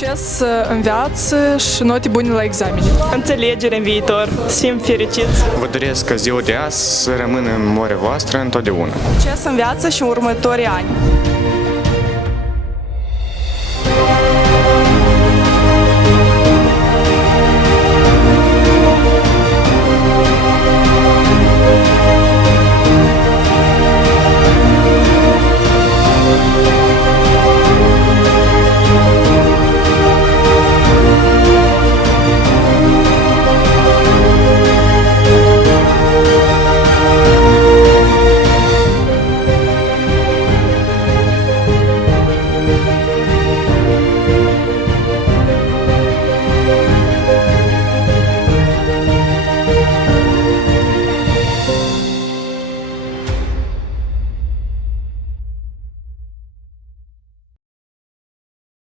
Succes în viață și note bune la examene. Înțelegere în viitor, să fim fericiți. Vă doresc ca ziua de azi să rămână în memoria voastră întotdeauna. Succes în viață și în următorii ani.